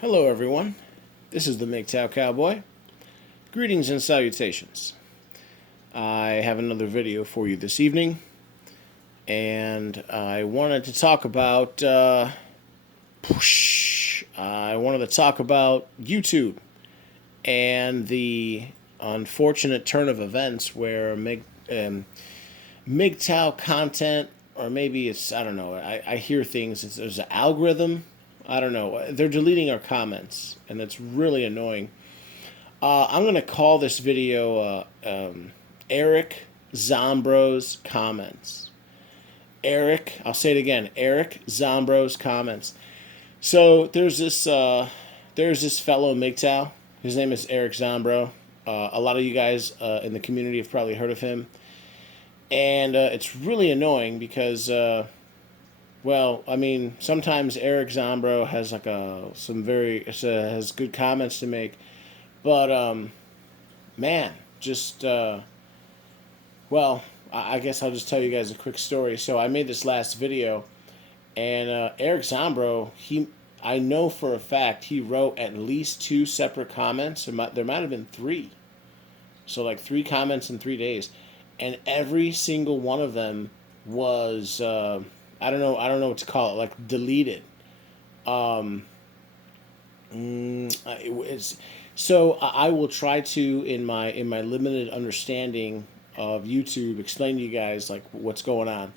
Hello, everyone. This is the Mgtow Cowboy. Greetings and salutations. I have another video for you this evening, and I wanted to talk about YouTube and the unfortunate turn of events where Mgtow content, or maybe it's, I don't know. I hear things. There's an algorithm. I don't know. They're deleting our comments, and it's really annoying. I'm going to call this video Eric Zombrow's comments. I'll say it again. Eric Zombrow's comments. So there's this fellow Mgtow. His name is Eric Zombrow. A lot of you guys in the community have probably heard of him, and it's really annoying because sometimes Eric Zombrow has like has good comments to make, but man, just I guess I'll just tell you guys a quick story. So I made this last video, and Eric Zombrow, I know for a fact he wrote at least two separate comments. There might have been three, so like three comments in 3 days, and every single one of them was I don't know what to call it, like deleted. Um, so I will try to, in my limited understanding of YouTube, explain to you guys like what's going on.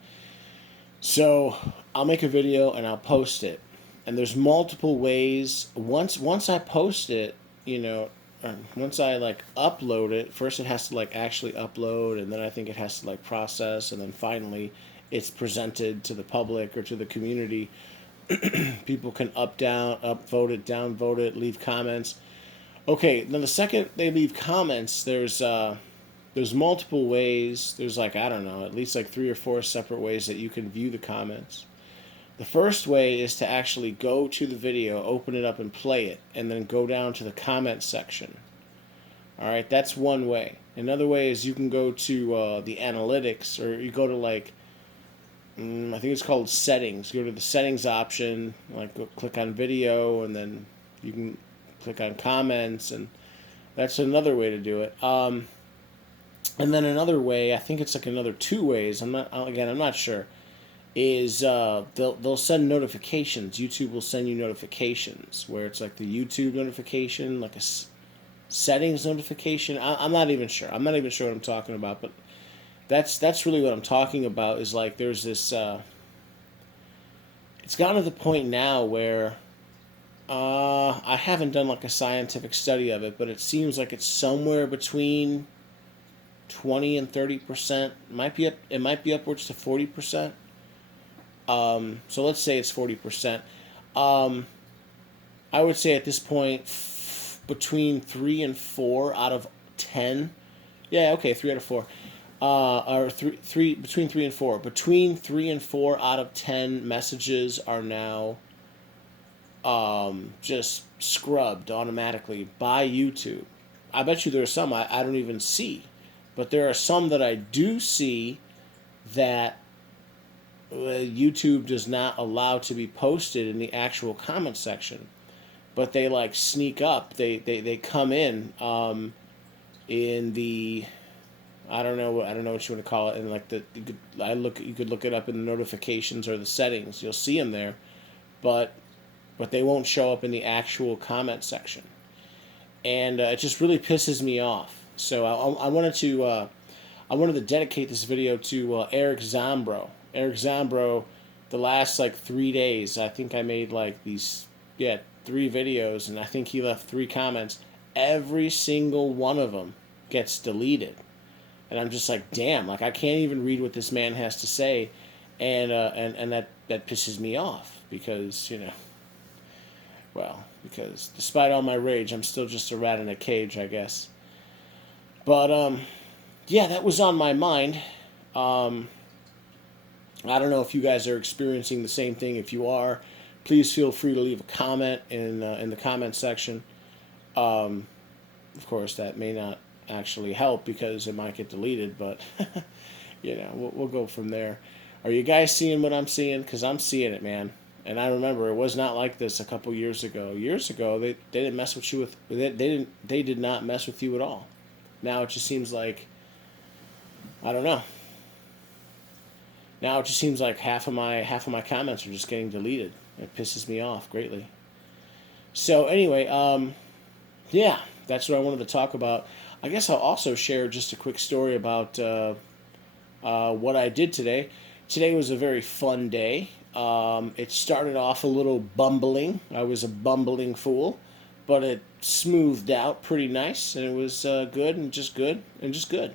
So I'll make a video and I'll post it, and there's multiple ways. Once I post it, once I like upload it, first it has to like actually upload, and then I think it has to like process, and then finally it's presented to the public or to the community. People can upvote it, downvote it, leave comments. Okay, now the second they leave comments, there's multiple ways. There's like, I don't know, at least like 3 or 4 separate ways that you can view the comments. The first way is to actually go to the video, open it up and play it, and then go down to the comment section. All right, that's one way. Another way is you can go to the analytics, or you go to like, I think it's called settings. Go to the settings option, like go click on video, and then you can click on comments, and that's another way to do it. And then another way, I think it's like another 2 ways. I'm not sure. Is they'll send notifications. YouTube will send you notifications where it's like the YouTube notification, like a settings notification. I'm not even sure. I'm not even sure what I'm talking about, but that's really what I'm talking about. Is like there's this. It's gotten to the point now where I haven't done like a scientific study of it, but it seems like it's somewhere between 20 and 30%. It might be upwards to 40%. So let's say it's 40%. I would say at this point, between 3 and 4 out of 10. Yeah, okay, 3 out of 4. Or between 3 and 4. Between 3 and 4 out of 10 messages are now just scrubbed automatically by YouTube. I bet you there are some I don't even see, but there are some that I do see that YouTube does not allow to be posted in the actual comment section, but they like sneak up. They come in the I don't know what you want to call it, and like you could look it up in the notifications or the settings. You'll see them there, but they won't show up in the actual comment section, and it just really pisses me off. So I wanted to dedicate this video to Eric Zombrow. Eric Zombrow, the last like 3 days, I think I made like 3 videos, and I think he left 3 comments. Every single one of them gets deleted, and I'm just like, damn, like I can't even read what this man has to say, and that pisses me off because because despite all my rage, I'm still just a rat in a cage, I guess. But yeah, that was on my mind. I don't know if you guys are experiencing the same thing. If you are, please feel free to leave a comment in the comment section. Of course, that may not actually help because it might get deleted, but we'll go from there. Are you guys seeing what I'm seeing? Because I'm seeing it, man. And I remember it was not like this a couple years ago. Years ago, they didn't mess with you with they did not mess with you at all. Now it just seems like, I don't know. Now it just seems like half of my comments are just getting deleted. It pisses me off greatly. So anyway, yeah, that's what I wanted to talk about. I guess I'll also share just a quick story about what I did today. Today was a very fun day. It started off a little bumbling. I was a bumbling fool, but it smoothed out pretty nice, and it was good and just good and just good.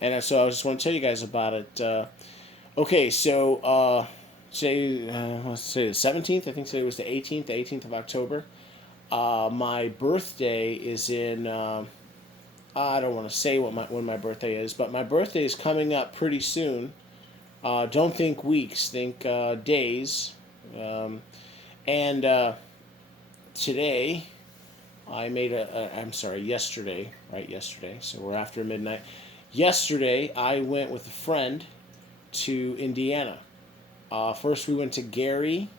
And so I just want to tell you guys about it. Okay, so today, let's say the 17th. I think today was the 18th, the 18th of October. My birthday is in. I don't want to say when my birthday is, but my birthday is coming up pretty soon. Don't think weeks, think days. And today, I'm sorry, yesterday, right? Yesterday. So we're after midnight. Yesterday, I went with a friend to Indiana. First, we went to Gary.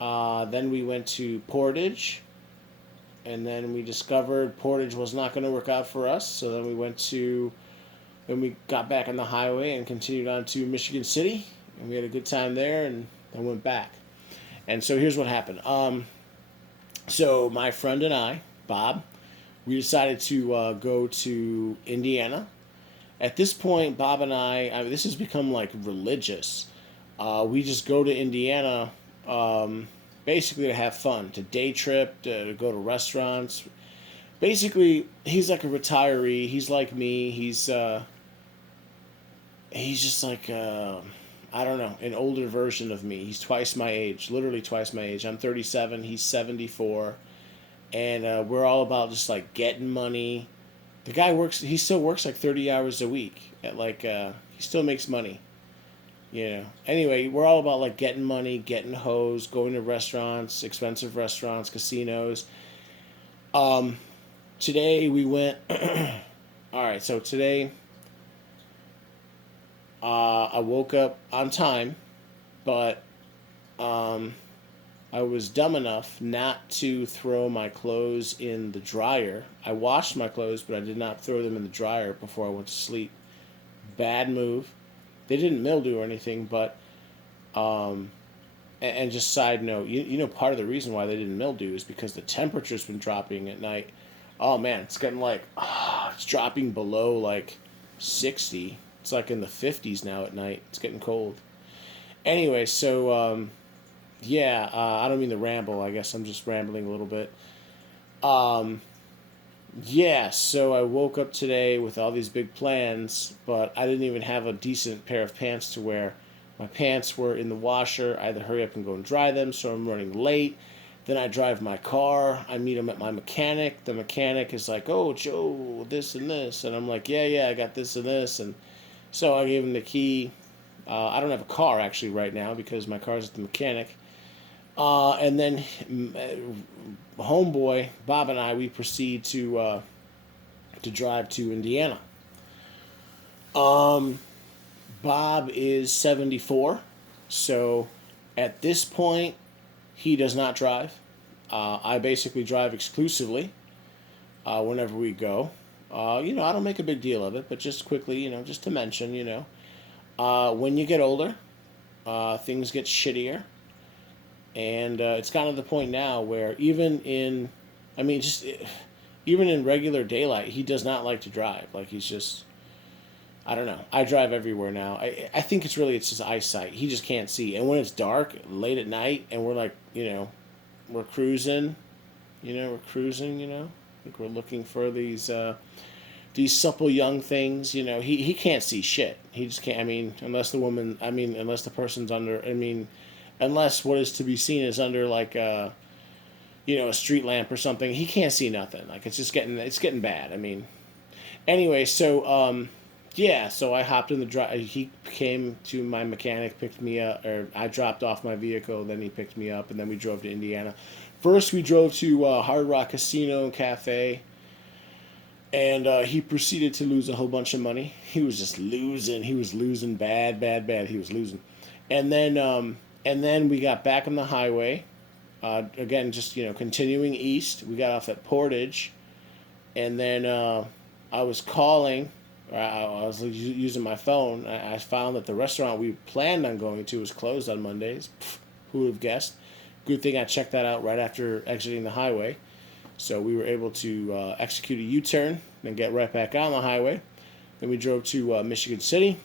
Then we went to Portage. And then we discovered Portage was not going to work out for us. So then we got back on the highway and continued on to Michigan City. And we had a good time there and then went back. And so here's what happened. So my friend and I, Bob, we decided to go to Indiana. At this point, Bob and I mean, this has become like religious. We just go to Indiana basically to have fun, to day trip, to go to restaurants. Basically, he's like a retiree. He's like me. He's just like I don't know, an older version of me. He's twice my age, literally twice my age. I'm 37. He's 74, and we're all about just like getting money. The guy works. He still works like 30 hours a week. At like he still makes money. You know. Anyway, we're all about like getting money, getting hoes, going to restaurants, expensive restaurants, casinos. Um, Today we went. All right, so today I woke up on time, but um, I was dumb enough not to throw my clothes in the dryer. I washed my clothes, but I did not throw them in the dryer before I went to sleep. Bad move. They didn't mildew or anything, but um, and just side note, you know part of the reason why they didn't mildew is because the temperature's been dropping at night. Oh man, it's getting like it's dropping below like 60. It's like in the 50s now at night. It's getting cold. Anyway, so yeah, I don't mean to ramble. I guess I'm just rambling a little bit. Um, yeah, so I woke up today with all these big plans, but I didn't even have a decent pair of pants to wear. My pants were in the washer. I had to hurry up and go and dry them, so I'm running late. Then I drive my car. I meet him at my mechanic. The mechanic is like, "Oh, Joe, this and this," and I'm like, "Yeah, yeah, I got this and this." And so I gave him the key. I don't have a car actually right now because my car's at the mechanic. And then homeboy Bob and I we proceed to drive to Indiana. Um, Bob is 74, so at this point he does not drive. I basically drive exclusively whenever we go. I don't make a big deal of it, but just quickly, just to mention, when you get older, things get shittier. And it's gotten to the point now where I mean, even in regular daylight, he does not like to drive. Like he's just, I don't know. I drive everywhere now. I think it's his eyesight. He just can't see. And when it's dark, late at night, and we're like, we're cruising, like we're looking for these supple young things. He can't see shit. He just can't. I mean, unless the person's under. I mean, unless what is to be seen is under like a street lamp or something. He can't see nothing. Like it's getting bad. I mean, anyway, so yeah, so I hopped in the drive. He came to my mechanic, picked me up, or I dropped off my vehicle. Then he picked me up, and then we drove to Indiana. First, we drove to Hard Rock Casino and Cafe, and he proceeded to lose a whole bunch of money. He was just losing. He was losing bad, bad, bad. He was losing, and then And then we got back on the highway. Again, just continuing east. We got off at Portage, and then I was calling. I was using my phone. I found that the restaurant we planned on going to was closed on Mondays. Pfft, who would have guessed? Good thing I checked that out right after exiting the highway. So we were able to execute a U-turn and get right back on the highway. Then we drove to Michigan City,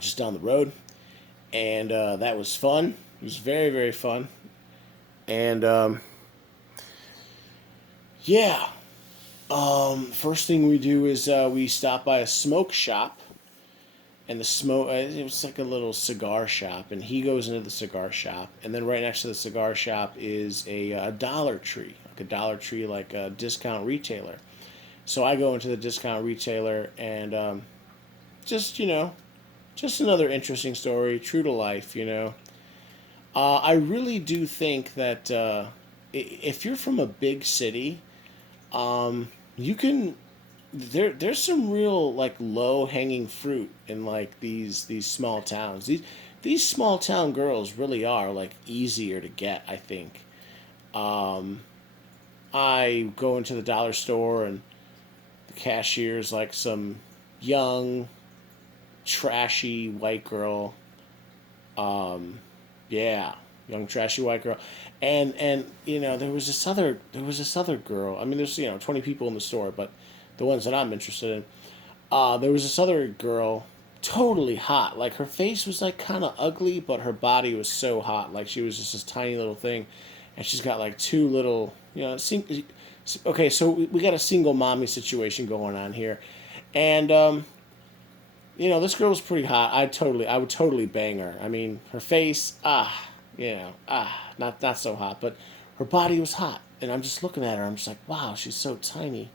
just down the road, and that was fun. It was very, very fun. And yeah, first thing we do is we stop by a smoke shop, and the smoke it was like a little cigar shop, and he goes into the cigar shop, and then right next to the cigar shop is a Dollar Tree, like a Dollar Tree, like a discount retailer. So I go into the discount retailer, and just just another interesting story, true to life. I really do think that if you're from a big city, you can there's some real like low hanging fruit in like these small towns. These small town girls really are like easier to get, I think. Um, I go into the dollar store, and the cashier's like some young, trashy white girl. Yeah, young trashy white girl, and there was this other girl. I mean, there's 20 people in the store, but the ones that I'm interested in, there was this other girl, totally hot. Like her face was like kind of ugly, but her body was so hot. Like she was just this tiny little thing, and she's got like two little, okay, so we got a single mommy situation going on here, and this girl was pretty hot. I would totally bang her. I mean, her face, not so hot, but her body was hot. And I'm just looking at her. I'm just like, wow, she's so tiny.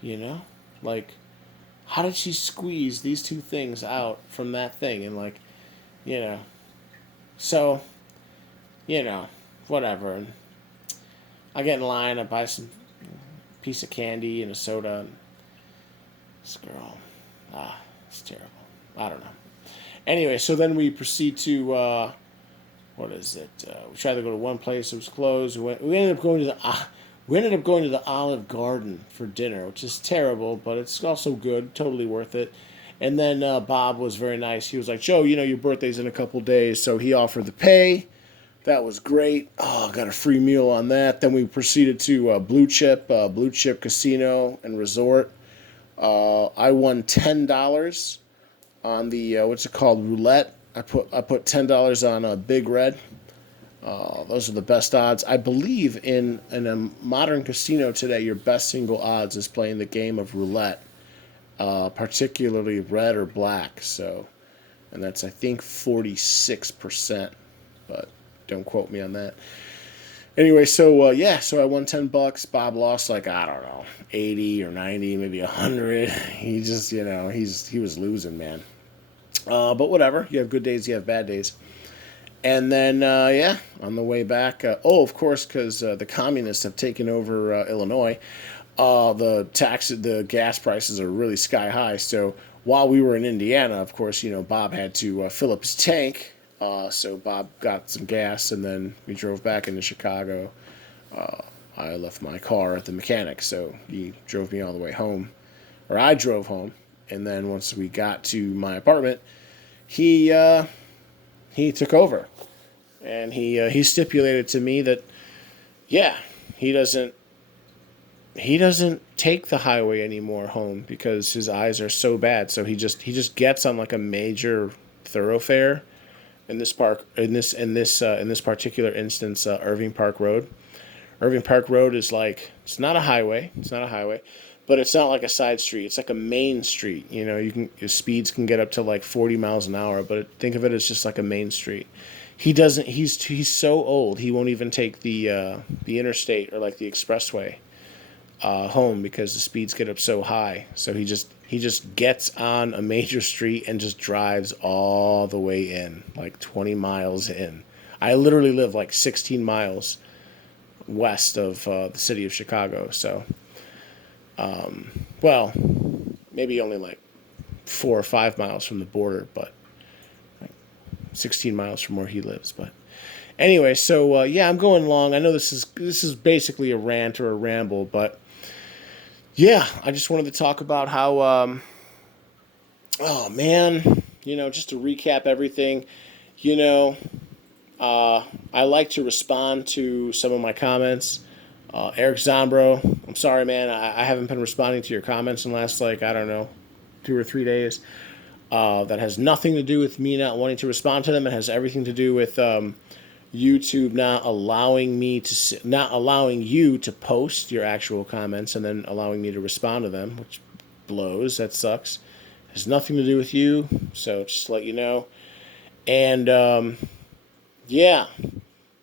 You know, like, how did she squeeze these two things out from that thing? And like, you know, so, you know, whatever. And I get in line. I buy some piece of candy and a soda. And this girl, it's terrible. I don't know. Anyway, so then we proceed to what is it? We tried to go to one place. It was closed. We ended up going to the Olive Garden for dinner, which is terrible, but it's also good. Totally worth it. And then Bob was very nice. He was like, "Joe, your birthday's in a couple days," so he offered to pay. That was great. Oh, got a free meal on that. Then we proceeded to Blue Chip Casino and Resort. I won $10 on the what's it called, roulette. I put $10 on a Big Red. Those are the best odds. I believe in a modern casino today, your best single odds is playing the game of roulette, particularly red or black. So, and that's I think 46%, but don't quote me on that. Anyway, so yeah, so I won $10. Bob lost like I don't know, 80 or 90, maybe 100. He just he was losing, man. But whatever. You have good days, you have bad days. And then yeah, on the way back, of course, because the communists have taken over Illinois, the gas prices are really sky high. So while we were in Indiana, of course, Bob had to fill up his tank. So Bob got some gas, and then we drove back into Chicago. I left my car at the mechanic, so he drove me all the way home, or I drove home. And then once we got to my apartment, he took over, and he stipulated to me that yeah, he doesn't take the highway anymore home because his eyes are so bad. So he just gets on like a major thoroughfare in this particular instance, Irving Park Road. Irving Park Road is like, it's not a highway. It's not a highway, but it's not like a side street. It's like a main street. Your speeds can get up to like 40 miles an hour, but think of it as just like a main street. He doesn't. He's so old. He won't even take the interstate or like the expressway home because the speeds get up so high. So he just gets on a major street and just drives all the way in, like 20 miles in. I literally live like 16 miles west of the city of Chicago. So, well, maybe only like 4 or 5 miles from the border, but like 16 miles from where he lives. But anyway, so yeah, I'm going long. I know this is basically a rant or a ramble, but yeah, I just wanted to talk about how oh man, just to recap everything, you know, I like to respond to some of my comments. Eric Zombrow, I'm sorry, man. I haven't been responding to your comments in the last, like, I don't know, 2 or 3 days. That has nothing to do with me not wanting to respond to them. It has everything to do with YouTube not not allowing you to post your actual comments and then allowing me to respond to them, which blows. That sucks. It has nothing to do with you. So just to let you know. And yeah,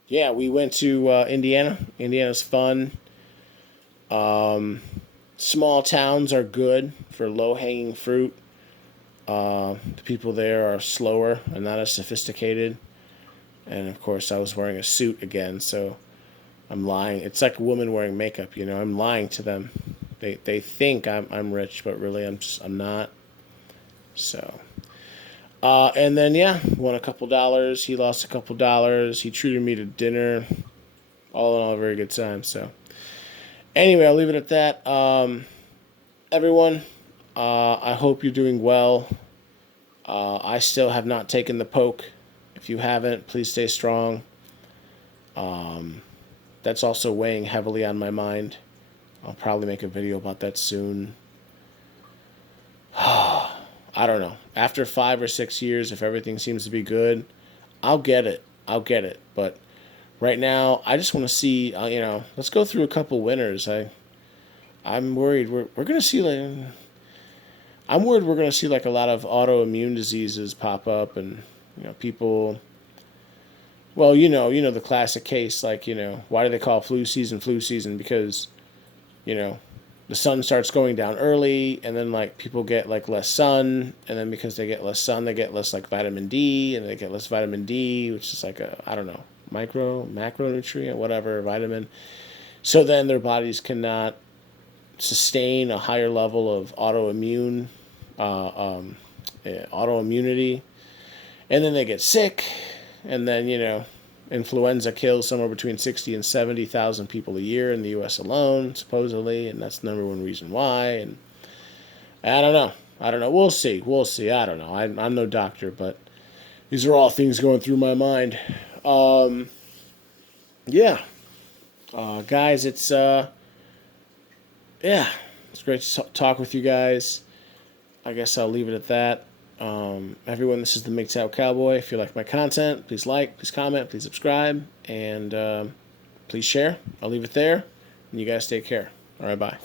yeah, we went to Indiana. Indiana's fun. Small towns are good for low hanging fruit. The people there are slower and not as sophisticated. And of course, I was wearing a suit again, so I'm lying. It's like a woman wearing makeup, I'm lying to them. They think I'm rich, but really I'm not. So, and then yeah, won a couple dollars. He lost a couple dollars. He treated me to dinner. All in all, a very good time. So, anyway, I'll leave it at that. Everyone, I hope you're doing well. I still have not taken the poke. If you haven't, please stay strong. That's also weighing heavily on my mind. I'll probably make a video about that soon. I don't know. After 5 or 6 years, if everything seems to be good, I'll get it. I'll get it. But right now, I just want to see, let's go through a couple winners. I'm worried we're going to see, like, I'm worried we're going to see, like, a lot of autoimmune diseases pop up and, people, well, the classic case, like, why do they call flu season? Because, the sun starts going down early, and then, like, people get, like, less sun, and then because they get less sun, they get less, like, vitamin D, and they get less vitamin D, which is like a, I don't know, macronutrient, whatever, vitamin. So then their bodies cannot sustain a higher level of autoimmunity, and then they get sick, and then, influenza kills somewhere between 60 and 70,000 people a year in the U.S. alone, supposedly, and that's the number one reason why. And I don't know. We'll see. I don't know. I'm no doctor, but these are all things going through my mind. Yeah, guys, it's yeah, it's great to talk with you guys. I guess I'll leave it at that. Everyone, this is the Mgtow Cowboy. If you like my content, please like, please comment, please subscribe, and please share. I'll leave it there, and you guys take care. All right, bye.